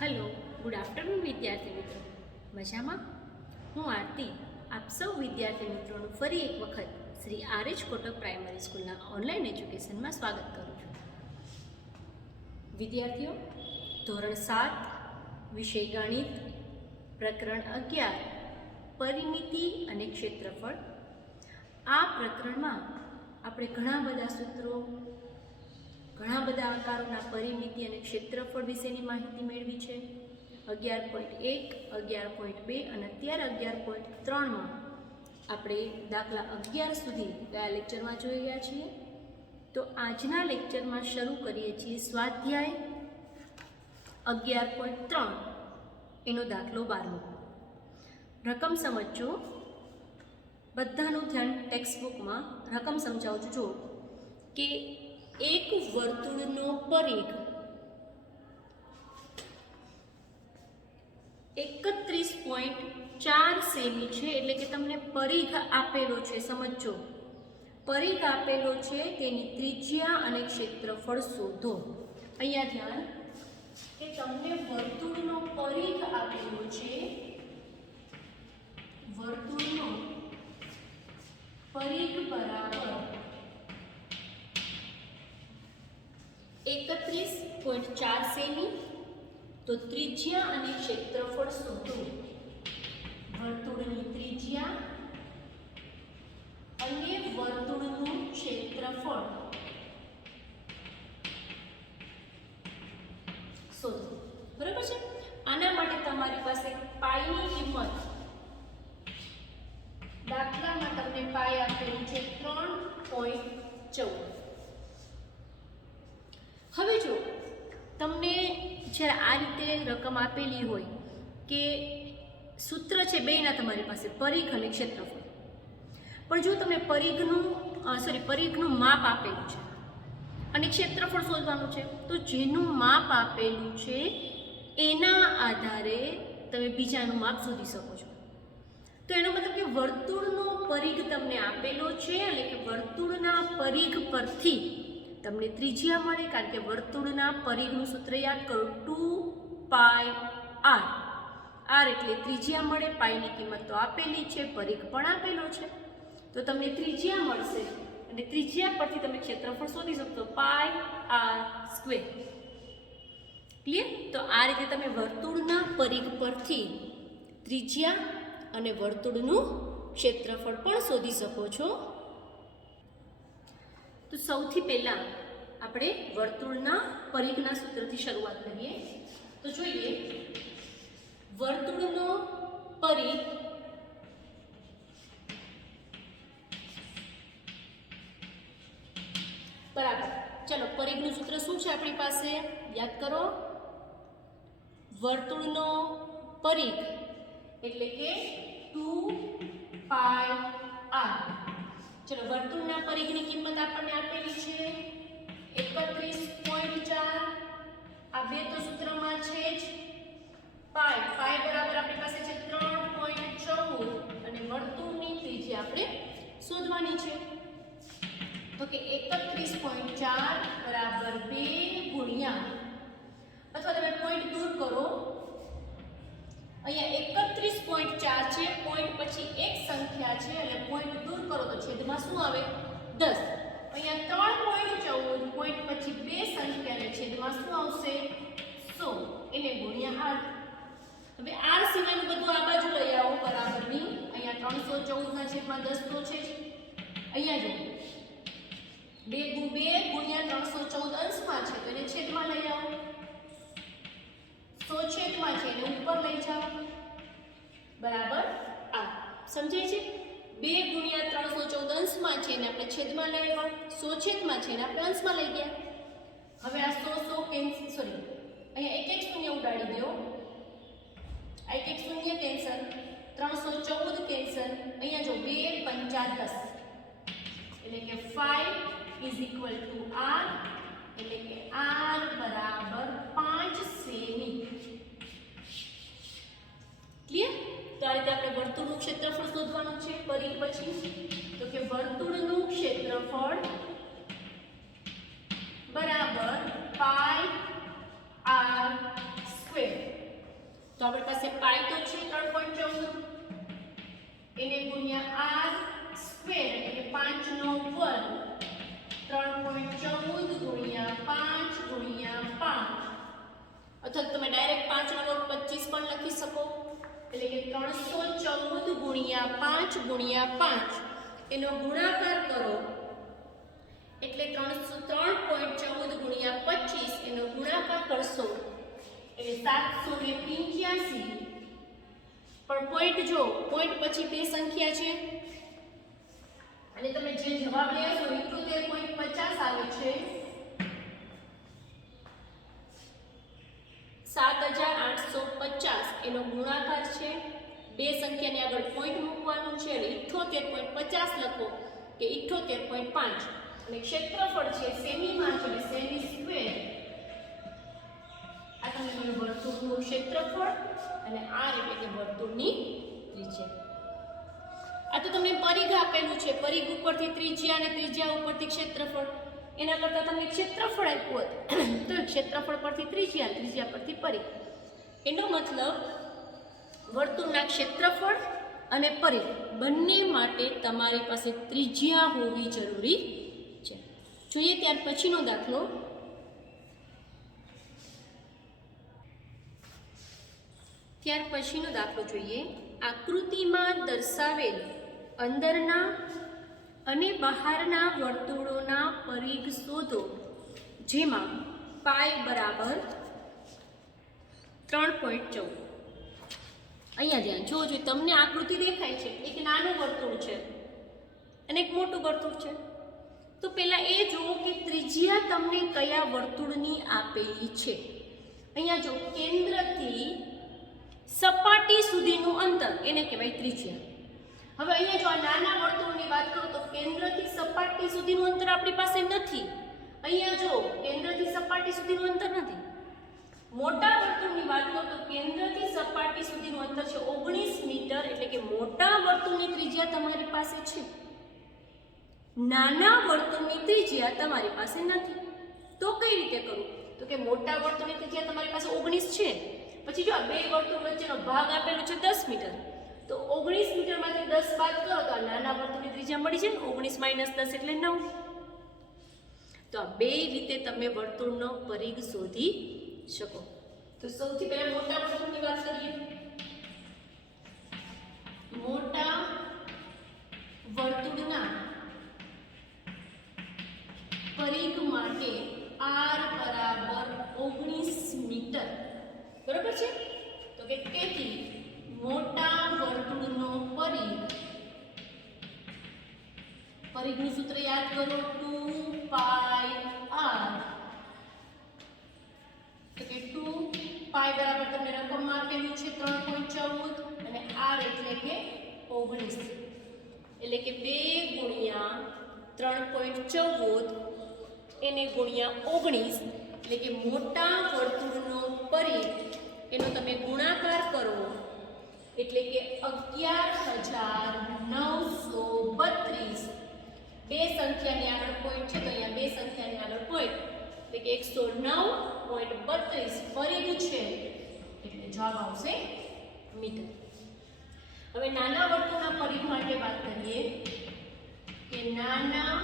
Hello, good afternoon વિદ્યાર્થી મિત્રો. મજામાં? હું આરતી આપ સૌ વિદ્યાર્થી મિત્રોનું ફરી એક વખત શ્રી આર.એચ. કોટક પ્રાઇમરી સ્કૂલના ઓનલાઈન એજ્યુકેશનમાં સ્વાગત કરું છું. વિદ્યાર્થીઓ, ધોરણ 7 વિષય ગણિત, પ્રકરણ 11 પરિમિતિ અને ક્ષેત્રફળ. આ પ્રકરણમાં આપણે ઘણા બધા સૂત્રો, ઘણા બધા આકારોના પરિમિતિ અને ક્ષેત્રફળ વિશેની માહિતી મેળવી છે. 11.1, 11.2 અને અત્યારે 11.3માં આપણે દાખલા 11 સુધી ગયા લેક્ચરમાં જોઈ ગયા છીએ. તો આજના લેક્ચરમાં શરૂ કરીએ છીએ સ્વાધ્યાય 11.3 એનો દાખલો 12. રકમ સમજજો. બધાનું ધ્યાન ટેક્સ્ટબુકમાં રકમ સમજાવું છું. જો કે એક વર્તુળનો પરિઘ 31.4 સેમી છે. એટલે કે તમને પરિઘ આપેલો છે. સમજો, પરિઘ આપેલો છે, તેની ત્રિજ્યા અને ક્ષેત્રફળ શોધો. અહીંયા ધ્યાન કે તમને વર્તુળનો પરિઘ આપેલો છે. વર્તુળનો પરિઘ બરાબર 31.4 સેમી. તો ત્રિજ્યા અને ક્ષેત્રફળ શોધો. વર્તુળની ત્રિજ્યા અને વર્તુળનું ક્ષેત્રફળ શોધો. બરાબર છે? આના માટે તમારી પાસે પાઈની કિંમત, દાખલામાં તમને પાઈ આપેલું છે 3.14. હવે જો તમને જ્યારે આ રીતે રકમ આપેલી હોય કે સૂત્ર છે બેયના તમારી પાસે, પરિઘ અને ક્ષેત્રફળ, પણ જો તમને પરિઘનું માપ આપેલું છે અને ક્ષેત્રફળ શોધવાનું છે, તો જેનું માપ આપેલું છે એના આધારે તમે બીજાનું માપ શોધી શકો છો. તો એનો મતલબ કે વર્તુળનો પરિઘ તમને આપેલો છે, એટલે કે વર્તુળના પરિઘ પરથી તમને ત્રિજ્યા મળે. કારણ કે વર્તુળના પરિઘનું સૂત્ર યાદ કરો, 2πr. r એટલે ત્રિજ્યા મળે. પાઈની કિંમત તો આપેલી છે, પરિઘ પણ આપેલો છે, તો તમને ત્રિજ્યા મળશે અને ત્રિજ્યા પરથી તમે ક્ષેત્રફળ શોધી શકશો, πr². ક્લિયર? તો આ રીતે તમે વર્તુળના પરિઘ પરથી ત્રિજ્યા અને વર્તુળનું ક્ષેત્રફળ પણ શોધી શકો છો. તો સૌથી પહેલા આપણે વર્તુળના પરિઘના સૂત્રથી શરૂઆત કરીએ. તો જોઈએ, વર્તુળનો પરિઘ બરાબર. ચલો, પરિઘનું સૂત્ર શું છે આપણી પાસે? યાદ કરો, વર્તુળનો પરિઘ એટલે કે 2πr. ચલો, વર્તુળના પરિઘની કિંમત આપણને આપેલી છે 31.4. આ બે તો સૂત્રમાં છે જ. પાઈ બરાબર આપણી પાસે છે 3.14 અને વર્તુળની ત્રિજ્યા આપણે શોધવાની છે. તો કે 31.4 બરાબર 2 ગુણ્યા, અથવા તમે પોઈન્ટ દૂર કરો, અહીંયા 31.4 છે, પોઈન્ટ પછી એક સંખ્યા છે એટલે પોઈન્ટ દૂર કરો તો છેદમાં શું આવે? 10. અહીંયા 3.14, પોઈન્ટ પછી બે સંખ્યા એટલે છેદમાં શું આવશે? 100. એને ગુણ્યા r. હવે r સિવાયનું બધું આ બાજુ લઈ આવો બરાબરની. અહીંયા 314 ના છેદમાં 10 તો છે જ. અહીંયા જો 2 ગુણ્યા 314 અંશમાં છે તો એને છેદમાં લઈ આવો. 100 છેદમાં છે એને ઉપર લઈ જાઓ બરાબર આ. સમજાય છે? 2 ગુણ્યા 314 અંશમાં છે એને આપણે છેદમાં લઈ આવ્યા. 100 છેદમાં છે એને આપણે અંશમાં લઈ ગયા. હવે આ 100 કેન્સલ, સોરી, અહીંયા એક શૂન્ય ઉડાડી દો. આ એક શૂન્ય કેન્સલ, 314 કેન્સલ. અહીંયા જો 2 5 10 એટલે કે 5 ઇઝ ઇક્વલ ટુ r, એટલે કે r બરાબર 5 સેમી. ક્લિયર? તો આ રીતે આપણે વર્તુળનું ક્ષેત્રફળ શોધવાનું છે પરિઘ પછી. તો કે વર્તુળનું ક્ષેત્રફળ બરાબર πr². એટલે કે 314 ગુણ્યા 5 ગુણ્યા 5 એનો ગુણાકાર કરો એટલે 303.14 ગુણ્યા 25 એનો ગુણાકાર કરશો એટલે 785. પણ પોઈન્ટ જો, પોઈન્ટ પછી બે સંખ્યા છે અને તમે જે જવાબ લેશો 78.50 આવે છે. 7850 એનો ગુણાકાર છે. બે સંખ્યાની આગળ પોઈન્ટ મૂકવાનું છે અને 78.50 લખો કે 78.5 અને ક્ષેત્રફળ છે સેમીમાં છે એટલે સેમી સ્ક્વેર. આ તમને વર્તુળનું ક્ષેત્રફળ અને આ એટલે કે વર્તુળની ત્રિજ્યા. આ તો તમને પરિઘ આપેલું છે, પરિઘ ઉપરથી ત્રિજ્યા અને ત્રિજ્યા ઉપરથી ક્ષેત્રફળ. એના કરતા તમને ક્ષેત્રફળ આપ્યું હોત તો ક્ષેત્રફળ પરથી ત્રિજ્યા, ત્રિજ્યા પરથી પરિઘ. એનો મતલબ વર્તુળના ક્ષેત્રફળ અને પરિઘ બંને માટે તમારી પાસે ત્રિજ્યા હોવી જરૂરી છે. જોઈએ ત્યાર પછીનો દાખલો. ત્યાર પછીનો દાખલો જોઈએ. આકૃતિમાં દર્શાવેલ અંદરના અને બહારના વર્તુળોના પરિઘ શોધો જેમાં પાઈ બરાબર 3.14. અહીંયા ધ્યાન જોજો, તમને આકૃતિ દેખાય છે, એક નાનું વર્તુળ છે અને એક મોટું વર્તુળ છે. તો પહેલા એ જુઓ કે ત્રિજ્યા તમને કયા વર્તુળની આપેલી છે. અહીંયા જો કેન્દ્રથી સપાટી સુધીનું અંતર એને કહેવાય ત્રિજ્યા. હવે અહીંયા જો આ નાના વર્તુળની વાત કરું તો કેન્દ્રથી સપાટી સુધીનું અંતર આપણી પાસે નથી. અહીંયા જો કેન્દ્રથી સપાટી સુધીનું અંતર નથી. મોટા વર્તુળની વાત કરું તો કેન્દ્રથી સપાટી સુધીનું અંતર છે 19 મીટર, એટલે કે મોટા વર્તુળની ત્રિજ્યા તમારી પાસે છે. નાના વર્તુળની ત્રિજ્યા તમારી પાસે નથી. તો કઈ રીતે કરવું? તો કે મોટા વર્તુળની ત્રિજ્યા તમારી પાસે 19 છે. પછી જો આ બે વર્તુળ વચ્ચેનો ભાગ આપેલો છે 10 મીટર, તો 19 મીટરમાંથી 10 બાદ કરો તો આ નાના વર્તુળની ત્રિજ્યા મળી જાય. 19 - 10 એટલે 9. તો આ બે રીતે તમે વર્તુળનો પરિઘ શોધી શકો. તો સૌથી પહેલા મોટા વર્તુળની વાત કરીએ. મોટા વર્તુળના પરિઘ માટે r બરાબર 19 મીટર. બરાબર છે? તો કે તેથી મોટા વર્તુળનો પરિઘનું સૂત્ર યાદ કરો 2πr. તો કે 2π બરાબર તમને રકમમાં આપેલું છે 3.14 અને r એટલે કે 19, એટલે કે 2 ગુણ્યા 3.14 એને ગુણ્યા 19, એટલે કે મોટા વર્તુળનો પરિઘ એનો તમે ગુણાકાર કરો એટલે કે 11,932. બે સંખ્યાની આગળ પોઈન્ટ છે તો અહીંયા બે સંખ્યાની આગળ પોઈન્ટ એટલે કે 109.32 પરિઘ છે, એટલે જવાબ આવશે મીટર. હવે નાના વર્તુળના પરિઘ માટે વાત કરીએ કે નાના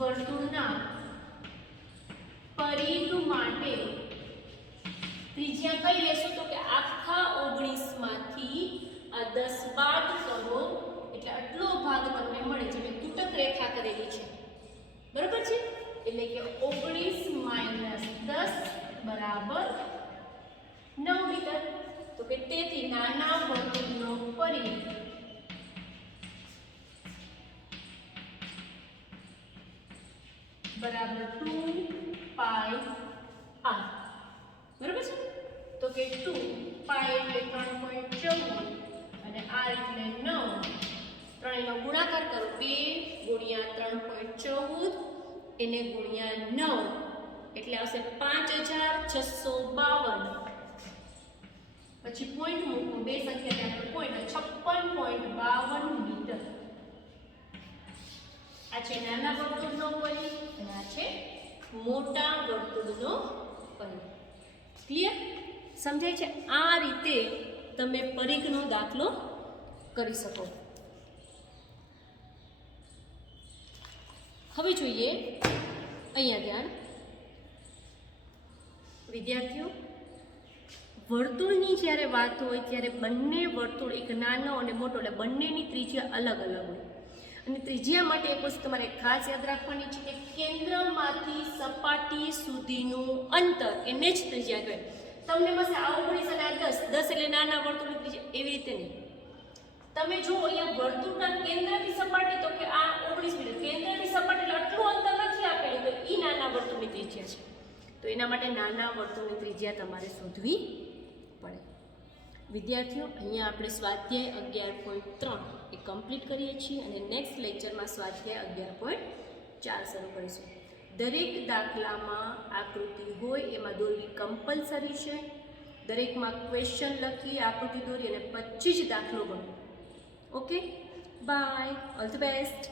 વર્તુળના પરિઘ માટે ત્રિજ્યા કઈ લેશો? તો કે આખા 19 માંથી આ 10 બાદ કરો એટલે આટલો ભાગ તમને મળે છે. મેં તૂટક રેખા કરેલી છે, બરાબર છે? એટલે કે 19 - 10 બરાબર 9 મીટર. તો કે તેથી નાના વર્તુળનો પરિઘ બરાબર 2πr. બરાબર છે? તો કે 2π એટલે 3.14 અને r એટલે 9. ત્રણેયનો ગુણાકાર કરો 2 ગુણ્યા 3.14 એને ગુણ્યા 9 એટલે આવશે 5652. પછી પોઈન્ટ મૂકો, બે સંખ્યાને આપણે પોઈન્ટ 56.52 મીટર. આ છે નાના વર્તુળનો પરિઘ અને આ છે મોટા વર્તુળનો પરિઘ. ક્લિયર? સમજાય છે? આ રીતે તમે પરિઘનો દાખલો કરી શકો. હવે જોઈએ અહીંયા ધ્યાન વિદ્યાર્થીઓ, વર્તુળની જ્યારે વાત હોય ત્યારે બંને વર્તુળ, એક નાનો અને મોટો, એટલે બંનેની ત્રિજ્યા અલગ અલગ હોય. અને ત્રિજ્યા માટે એક વસ્તુ તમારે ખાસ યાદ રાખવાની છે કે કેન્દ્રમાંથી સપાટી સુધીનું અંતર એને જ ત્રિજ્યા કહેવાય. તમને પાસે આ 19 અને આ 10, 10 એટલે નાના વર્તુળની ત્રિજ્યા, એવી રીતે નહીં. તમે જો અહીંયા વર્તુળના કેન્દ્રથી સપાટી, તો કે આ 19 મીટર, કેન્દ્રથી સપાટી એટલે આટલું અંતર નથી આપેલું, તો એ નાના વર્તુળની ત્રિજ્યા છે. તો એના માટે નાના વર્તુળની ત્રિજ્યા તમારે શોધવી પડે. વિદ્યાર્થીઓ, અહીંયા આપણે સ્વાધ્યાય 11.3 એ કમ્પ્લીટ કરીએ છીએ અને નેક્સ્ટ લેક્ચરમાં સ્વાધ્યાય 11.4 શરૂ કરીશું. દરેક દાખલામાં આકૃતિ હોય એમાં દોરવી કમ્પલસરી છે. દરેકમાં ક્વેશ્ચન લખી, આકૃતિ દોરી અને પછી જ દાખલો ગણો. Okay, bye, all the best.